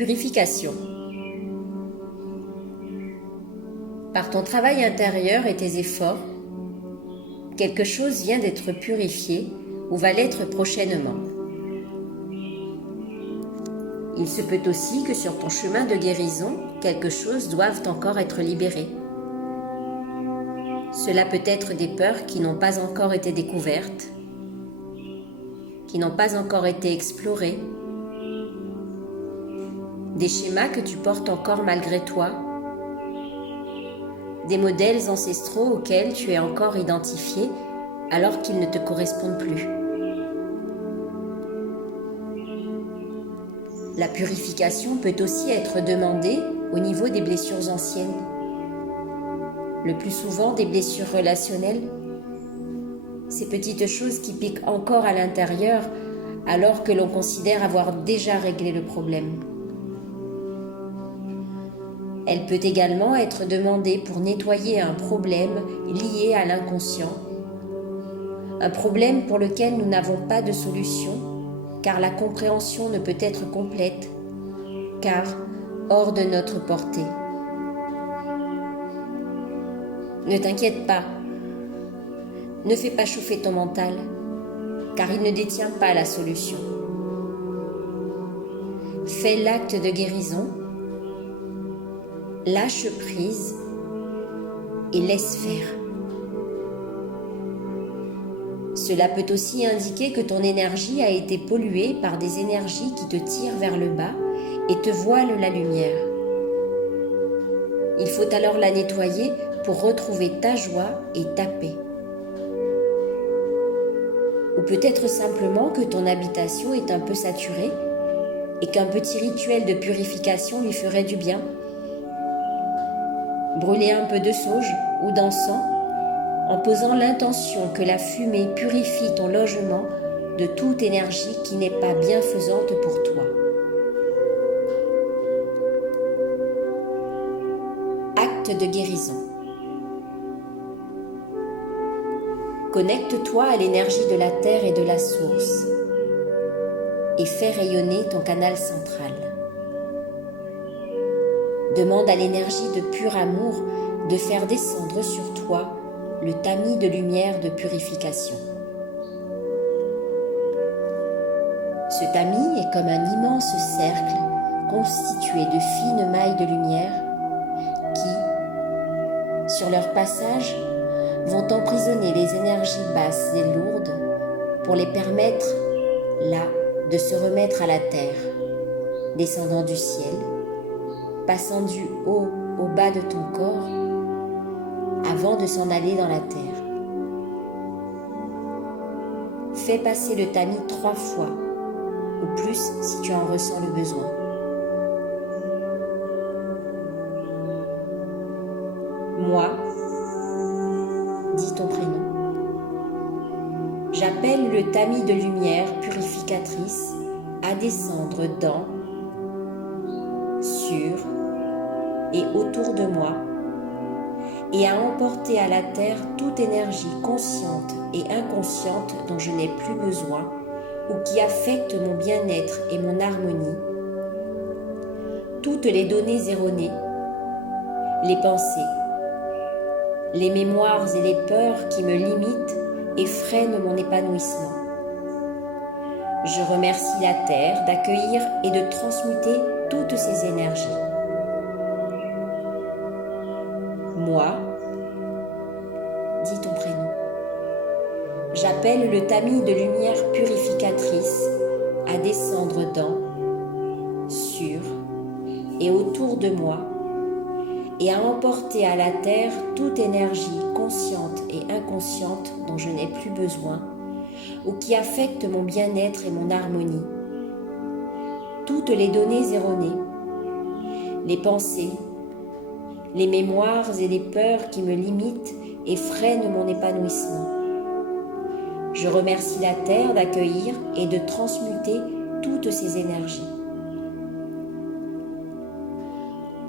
Purification. Par ton travail intérieur et tes efforts, quelque chose vient d'être purifié ou va l'être prochainement. Il se peut aussi que sur ton chemin de guérison, quelque chose doive encore être libéré. Cela peut être des peurs qui n'ont pas encore été découvertes, qui n'ont pas encore été explorées, des schémas que tu portes encore malgré toi, des modèles ancestraux auxquels tu es encore identifié alors qu'ils ne te correspondent plus. La purification peut aussi être demandée au niveau des blessures anciennes, le plus souvent des blessures relationnelles, ces petites choses qui piquent encore à l'intérieur alors que l'on considère avoir déjà réglé le problème. Elle peut également être demandée pour nettoyer un problème lié à l'inconscient, un problème pour lequel nous n'avons pas de solution, car la compréhension ne peut être complète, car hors de notre portée. Ne t'inquiète pas, ne fais pas chauffer ton mental, car il ne détient pas la solution. Fais l'acte de guérison, lâche prise et laisse faire. Cela peut aussi indiquer que ton énergie a été polluée par des énergies qui te tirent vers le bas et te voilent la lumière. Il faut alors la nettoyer pour retrouver ta joie et ta paix. Ou peut-être simplement que ton habitation est un peu saturée et qu'un petit rituel de purification lui ferait du bien. Brûler un peu de sauge ou d'encens en posant l'intention que la fumée purifie ton logement de toute énergie qui n'est pas bienfaisante pour toi. Acte de guérison. Connecte-toi à l'énergie de la terre et de la source et fais rayonner ton canal central. Demande à l'énergie de pur amour de faire descendre sur toi le tamis de lumière de purification. Ce tamis est comme un immense cercle constitué de fines mailles de lumière qui, sur leur passage, vont emprisonner les énergies basses et lourdes pour les permettre, là, de se remettre à la terre, descendant du ciel, passant du haut au bas de ton corps, avant de s'en aller dans la terre. Fais passer le tamis 3 fois, ou plus si tu en ressens le besoin. Moi, dis ton prénom. J'appelle le tamis de lumière purificatrice à descendre dans, sur et autour de moi et à emporter à la terre toute énergie consciente et inconsciente dont je n'ai plus besoin ou qui affecte mon bien-être et mon harmonie, toutes les données erronées, les pensées, les mémoires et les peurs qui me limitent et freinent mon épanouissement. Je remercie la Terre d'accueillir et de transmuter toutes ces énergies. Moi, dis ton prénom. J'appelle le tamis de lumière purificatrice à descendre dans, sur et autour de moi et à emporter à la terre toute énergie consciente et inconsciente dont je n'ai plus besoin ou qui affecte mon bien-être et mon harmonie. Toutes les données erronées, les pensées, les mémoires et les peurs qui me limitent et freinent mon épanouissement. Je remercie la Terre d'accueillir et de transmuter toutes ces énergies.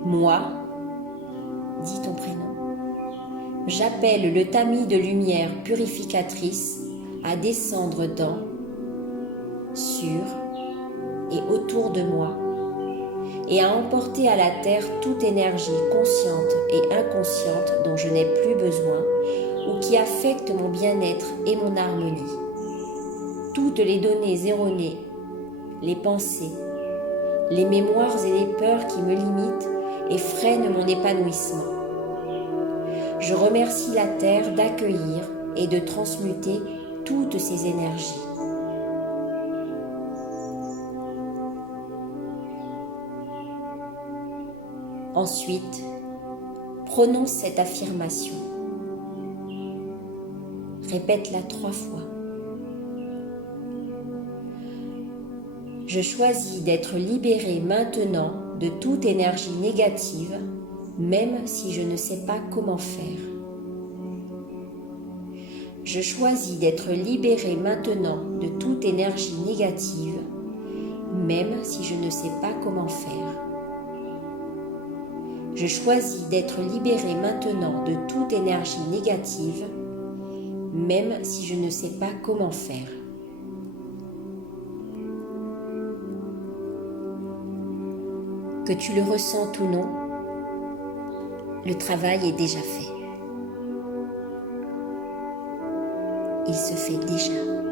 Moi, dis ton prénom. J'appelle le tamis de lumière purificatrice à descendre dans, sur et autour de moi et à emporter à la terre toute énergie consciente et inconsciente dont je n'ai plus besoin ou qui affecte mon bien-être et mon harmonie. Toutes les données erronées, les pensées, les mémoires et les peurs qui me limitent et freinent mon épanouissement. Je remercie la terre d'accueillir et de transmuter toutes ces énergies. Ensuite, prononce cette affirmation. Répète-la 3 fois. Je choisis d'être libérée maintenant de toute énergie négative, même si je ne sais pas comment faire. Je choisis d'être libérée maintenant de toute énergie négative, même si je ne sais pas comment faire. Je choisis d'être libérée maintenant de toute énergie négative, même si je ne sais pas comment faire. Que tu le ressentes ou non, le travail est déjà fait. Il se fait déjà.